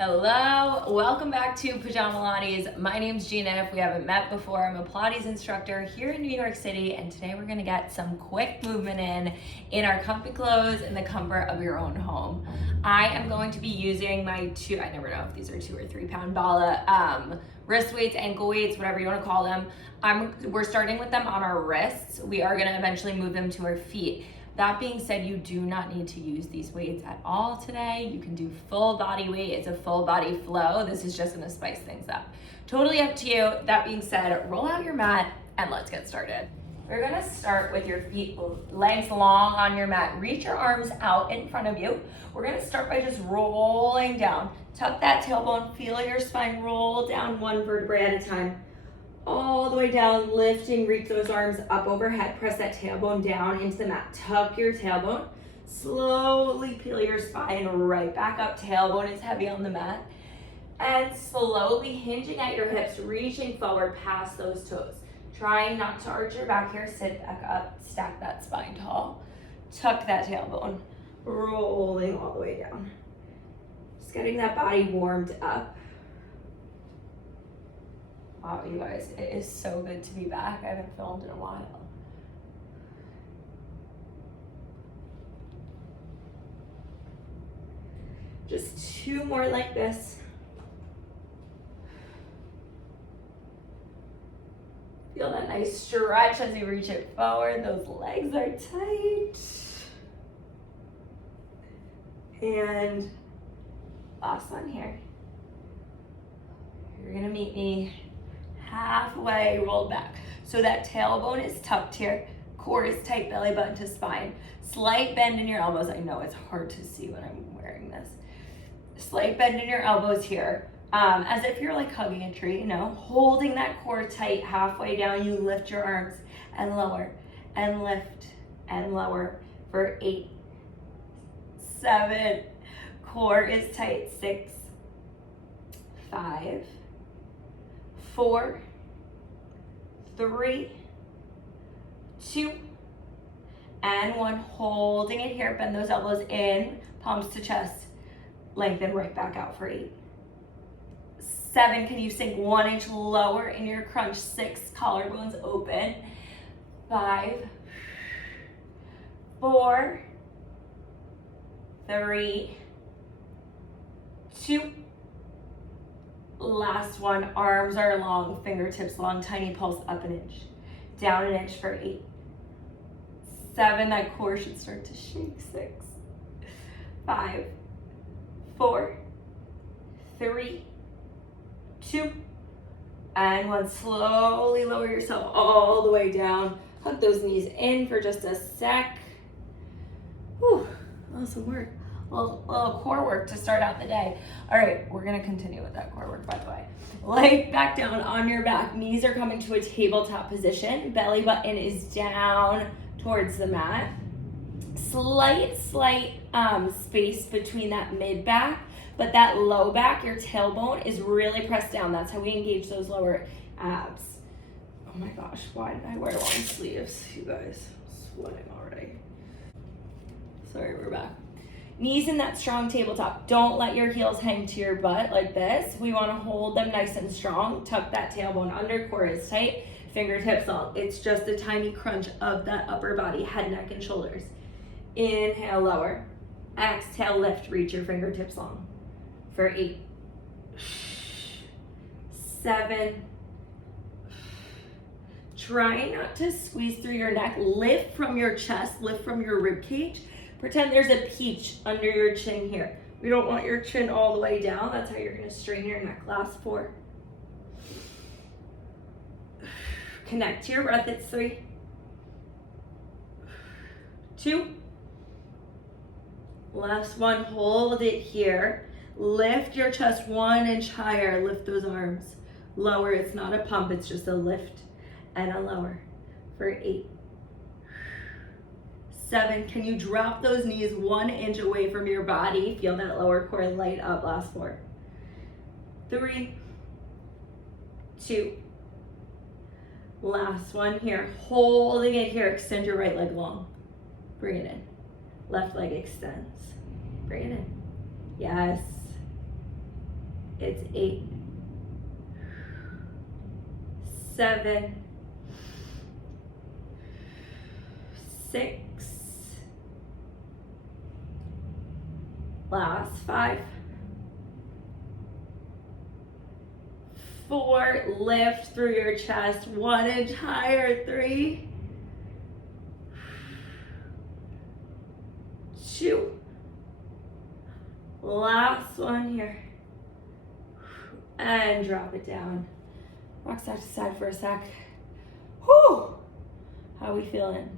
Hello, welcome back to Pajamalates. My name's Gina. If we haven't met before, I'm a Pilates instructor here in New York City, and today we're gonna get some quick movement in our comfy clothes in the comfort of your own home. I am going to be using my I never know if these are 2 or 3 pound bala, wrist weights, ankle weights, whatever you wanna call them. We're starting with them on our wrists. We are gonna eventually move them to our feet. That being said, you do not need to use these weights at all today. You can do full body weight. It's a full body flow. This is just gonna spice things up. Totally up to you. That being said, roll out your mat and let's get started. We're gonna start with your feet, legs long on your mat. Reach your arms out in front of you. We're gonna start by just rolling down. Tuck that tailbone, feel your spine roll down one vertebrae at a time. All the way down, lifting, reach those arms up overhead, press that tailbone down into the mat. Tuck your tailbone, slowly peel your spine right back up. Tailbone is heavy on the mat. And slowly hinging at your hips, reaching forward past those toes. Trying not to arch your back here, sit back up, stack that spine tall. Tuck that tailbone, rolling all the way down. Just getting that body warmed up. Wow, you guys, it is so good to be back. I haven't filmed in a while. Just 2 more like this. Feel that nice stretch as you reach it forward. Those legs are tight. And last one here. You're gonna meet me halfway rolled back. So that tailbone is tucked here, core is tight, belly button to spine. Slight bend in your elbows. I know it's hard to see when I'm wearing this. Slight bend in your elbows here, as if you're like hugging a tree, holding that core tight. Halfway down, you lift your arms and lower and lift and lower for 8, 7, core is tight, 6, 5, 4, 3, 2, and 1. Holding it here. Bend those elbows in, palms to chest. Lengthen right back out for 8. 7, can you sink 1 inch lower in your crunch? 6, collarbones open. 5, 4, 3, 2, last one. Arms are long, fingertips long, tiny pulse up 1 inch, down 1 inch for 8, 7, that core should start to shake. 6, 5, 4, 3, 2, and 1. Slowly lower yourself all the way down. Hug those knees in for just a sec. Whew, awesome work. A little core work to start out the day. All right, we're gonna continue with that core work, by the way. Lay back down on your back. Knees are coming to a tabletop position. Belly button is down towards the mat. Slight space between that mid back, but that low back, your tailbone is really pressed down. That's how we engage those lower abs. Oh my gosh, why did I wear long sleeves? You guys, I'm sweating already. Sorry, we're back. Knees in that strong tabletop. Don't let your heels hang to your butt like this. We want to hold them nice and strong. Tuck that tailbone under, core is tight, fingertips long. It's just a tiny crunch of that upper body, head, neck, and shoulders. Inhale, lower. Exhale, lift, reach your fingertips long for 8, 7. Try not to squeeze through your neck. Lift from your chest, lift from your rib cage. Pretend there's a peach under your chin here. We don't want your chin all the way down. That's how you're gonna strain your neck. Last 4. Connect to your breath. It's 3, 2. Last 1. Hold it here. Lift your chest 1 inch higher. Lift those arms. Lower. It's not a pump. It's just a lift and a lower for 8, 7. Can you drop those knees 1 inch away from your body? Feel that lower core light up. Last 4, 3, 2. Last one here. Holding it here. Extend your right leg long. Bring it in. Left leg extends. Bring it in. Yes. It's 8, 7, 6, last 5, 4, lift through your chest, 1 inch higher, 3, 2, last one here, and drop it down. Rock side to side for a sec. Whew! How are we feeling?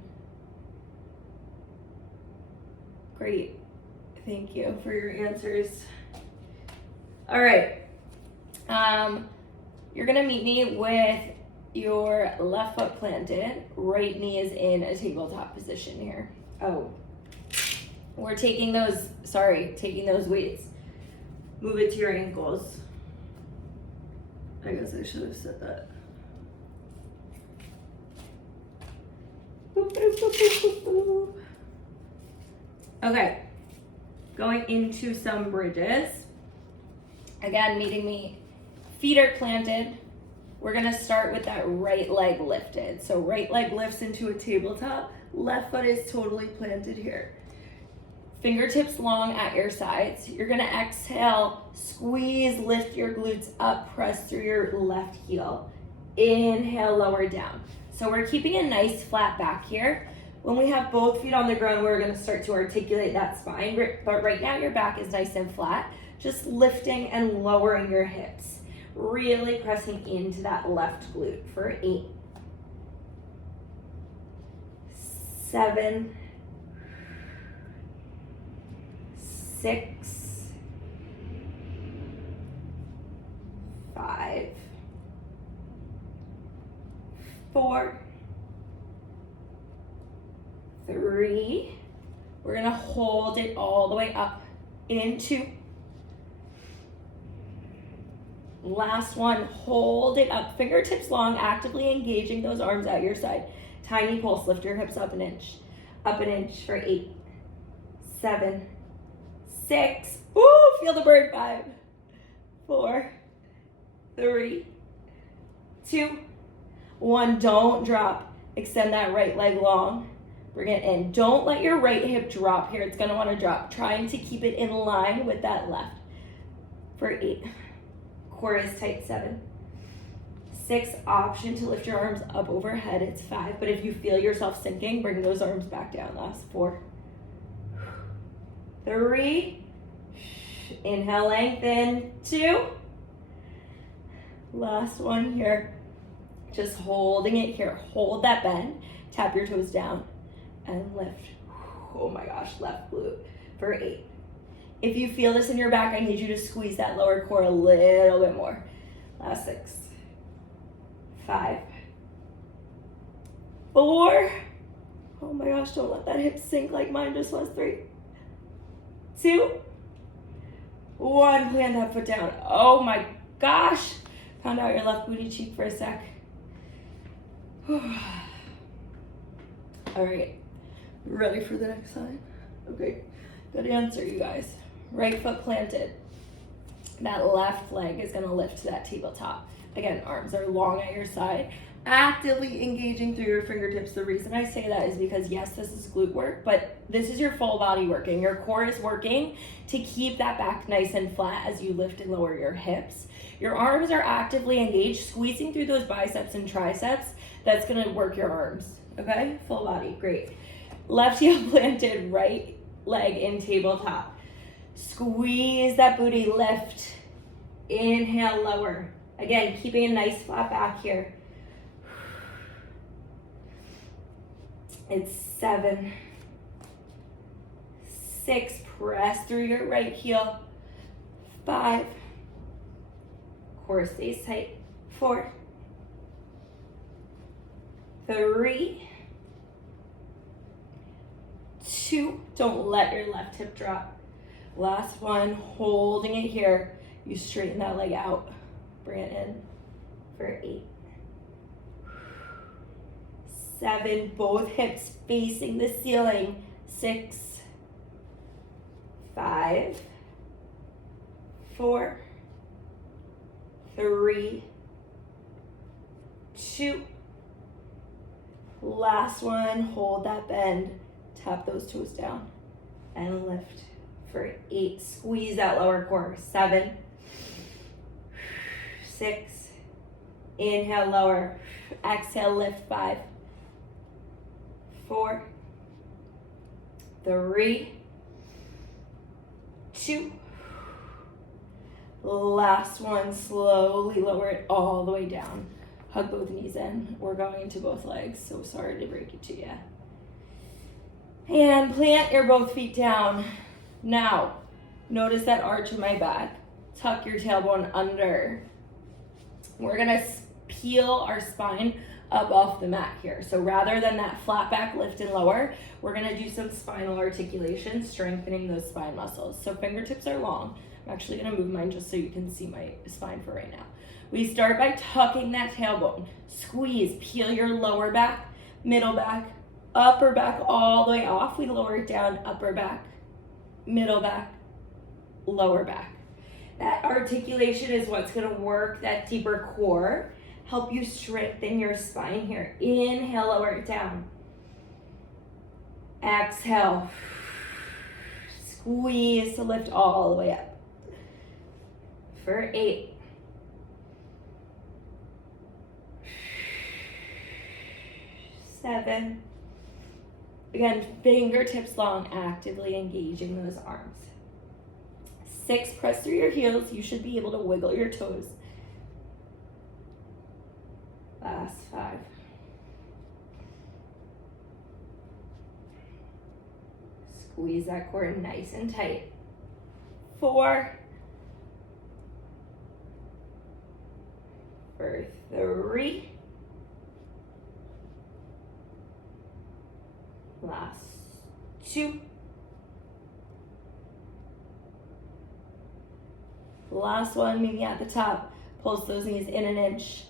Great. Thank you for your answers. All right. You're gonna meet me with your left foot planted, right knee is in a tabletop position here. Oh, we're taking those weights. Move it to your ankles. I guess I should have said that. Boop, boop, boop, boop, boop. Okay, going into some bridges. Again, meeting me, feet are planted. We're gonna start with that right leg lifted. So right leg lifts into a tabletop, left foot is totally planted here. Fingertips long at your sides. You're gonna exhale, squeeze, lift your glutes up, press through your left heel. Inhale, lower down. So we're keeping a nice flat back here. When we have both feet on the ground, we're gonna start to articulate that spine, but right now your back is nice and flat. Just lifting and lowering your hips. Really pressing into that left glute for 8, 7, 6, 5, 4, 3. We're gonna hold it all the way up into. Last one, hold it up, fingertips long, actively engaging those arms at your side. Tiny pulse, lift your hips up an inch for 8, 7, 6, woo, feel the bird, 5, 4, 3, 2, 1, don't drop. Extend that right leg long, bring it in. Don't let your right hip drop here, it's gonna wanna drop. Trying to keep it in line with that left for 8. Core is tight, 7, 6, option to lift your arms up overhead, it's 5, but if you feel yourself sinking, bring those arms back down, last 4, 3, inhale, lengthen, 2, last one here, just holding it here, hold that bend, tap your toes down, and lift. Oh my gosh, left glute for 8. If you feel this in your back, I need you to squeeze that lower core a little bit more. Last 6, 5, 4. Oh my gosh, don't let that hip sink like mine just was. 3, 2, 1. Plant that foot down. Oh my gosh. Pound out your left booty cheek for a sec. All right, ready for the next side? Okay, good answer, you guys. Right foot planted. That left leg is gonna lift to that tabletop. Again, arms are long at your side. Actively engaging through your fingertips. The reason I say that is because yes, this is glute work, but this is your full body working. Your core is working to keep that back nice and flat as you lift and lower your hips. Your arms are actively engaged, squeezing through those biceps and triceps. That's gonna work your arms, okay? Full body, great. Left heel planted, right leg in tabletop. Squeeze that booty, lift. Inhale, lower. Again, keeping a nice flat back here. It's 7, 6, press through your right heel. 5, core stays tight. 4, 3, 2, don't let your left hip drop. Last one, holding it here. You straighten that leg out. Bring it in for 8, 7, both hips facing the ceiling. 6, 5, 4, 3, 2. Last one, hold that bend. Tap those toes down and lift for 8. Squeeze that lower core. 7, 6. Inhale, lower. Exhale, lift. 5, 4, 3, 2. Last one, slowly lower it all the way down. Hug both knees in. We're going into both legs, so sorry to break it to you. And plant your both feet down. Now, notice that arch in my back. Tuck your tailbone under. We're gonna peel our spine up off the mat here. So rather than that flat back lift and lower, we're gonna do some spinal articulation, strengthening those spine muscles. So fingertips are long. I'm actually gonna move mine just so you can see my spine for right now. We start by tucking that tailbone. Squeeze, peel your lower back, middle back, upper back all the way off. We lower it down, upper back, middle back, lower back. That articulation is what's gonna work that deeper core, help you strengthen your spine here. Inhale, lower it down. Exhale. Squeeze to lift all the way up. For 8. 7. Again, fingertips long, actively engaging those arms. 6, press through your heels. You should be able to wiggle your toes. Last 5. Squeeze that core nice and tight. 4. For 3. Last 2. Last one, meeting at the top. Pulse those knees in an inch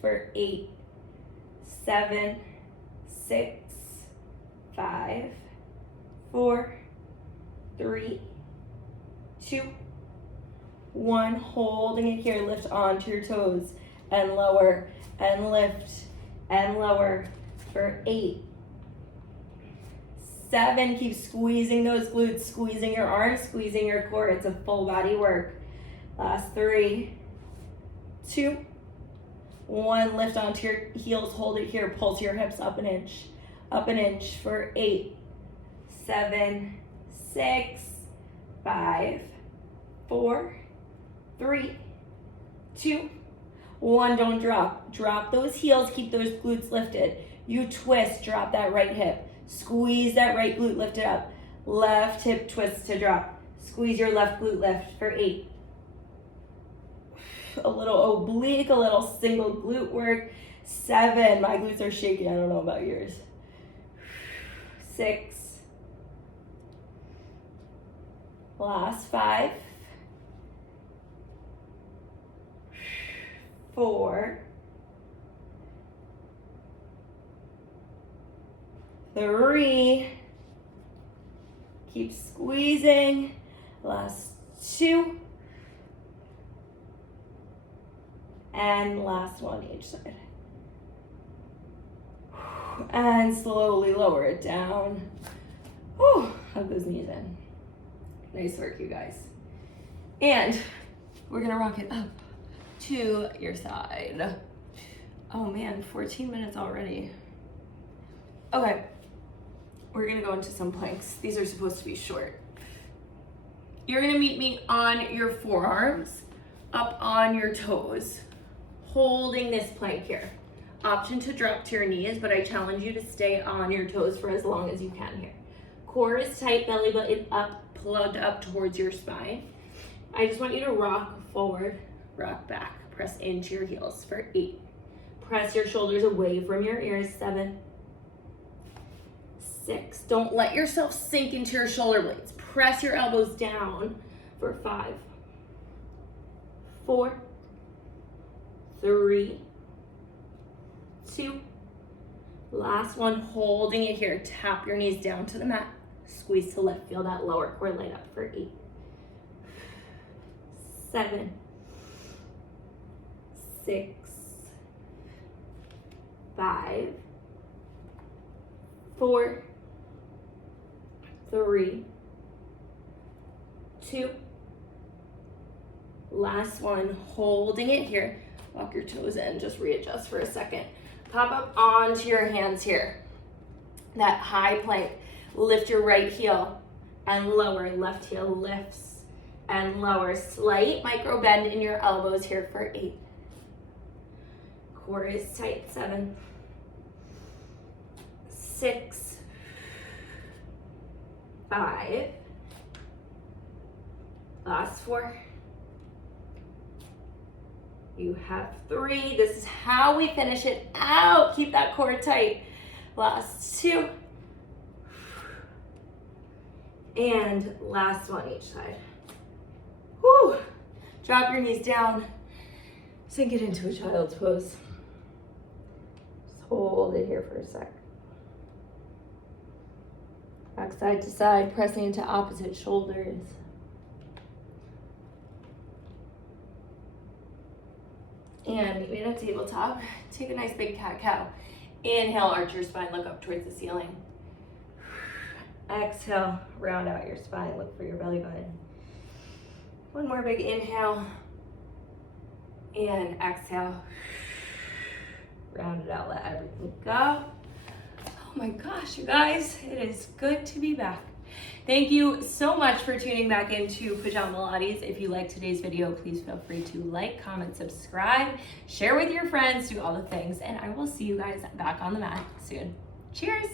for 8, 7, 6, 5, 4, 3, 2, 1. Holding it here, lift onto your toes and lower and lift and lower for 8, 7, keep squeezing those glutes, squeezing your arms, squeezing your core. It's a full body work. Last 3, 2, 1. Lift onto your heels, hold it here, pulse your hips up an inch for 8, 7, 6, 5, 4, 3, 2, 1. Don't drop. Drop those heels, keep those glutes lifted. You twist, drop that right hip. Squeeze that right glute, lift it up. Left hip twist to drop. Squeeze your left glute, lift for 8. A little oblique, a little single glute work. 7, my glutes are shaking, I don't know about yours. 6. Last 5. 4. 3. Keep squeezing. Last 2. And last one each side. And slowly lower it down. Whew, hug those knees in. Nice work, you guys. And we're gonna rock it up to your side. Oh man, 14 minutes already. Okay, we're gonna go into some planks. These are supposed to be short. You're gonna meet me on your forearms, up on your toes, holding this plank here. Option to drop to your knees, but I challenge you to stay on your toes for as long as you can here. Core is tight, belly button up, plugged up towards your spine. I just want you to rock forward, rock back, press into your heels for 8. Press your shoulders away from your ears, 7, 6. Don't let yourself sink into your shoulder blades. Press your elbows down for 5, 4, 3, 2. Last one, holding it here. Tap your knees down to the mat. Squeeze to lift. Feel that lower core light up for 8, 7, 6, 5, 4, 3, 2. Last one, holding it here. Walk your toes in, just readjust for a second. Pop up onto your hands here. That high plank. Lift your right heel and lower. Left heel lifts and lowers. Slight micro bend in your elbows here for 8. Core is tight. 7, 6, 5. Last 4. You have 3. This is how we finish it out. Keep that core tight. Last 2. And last one each side. Whew. Drop your knees down. Sink it into a child's pose. Just hold it here for a sec. Back side to side, pressing into opposite shoulders. And meet me at a tabletop. Take a nice big cat-cow. Inhale, arch your spine, look up towards the ceiling. Exhale, round out your spine, look for your belly button. One more big inhale. And exhale. Round it out, let everything go. Oh my gosh, you guys, it is good to be back. Thank you so much for tuning back into Pajamalates. If you liked today's video, please feel free to like, comment, subscribe, share with your friends, do all the things, and I will see you guys back on the mat soon. Cheers!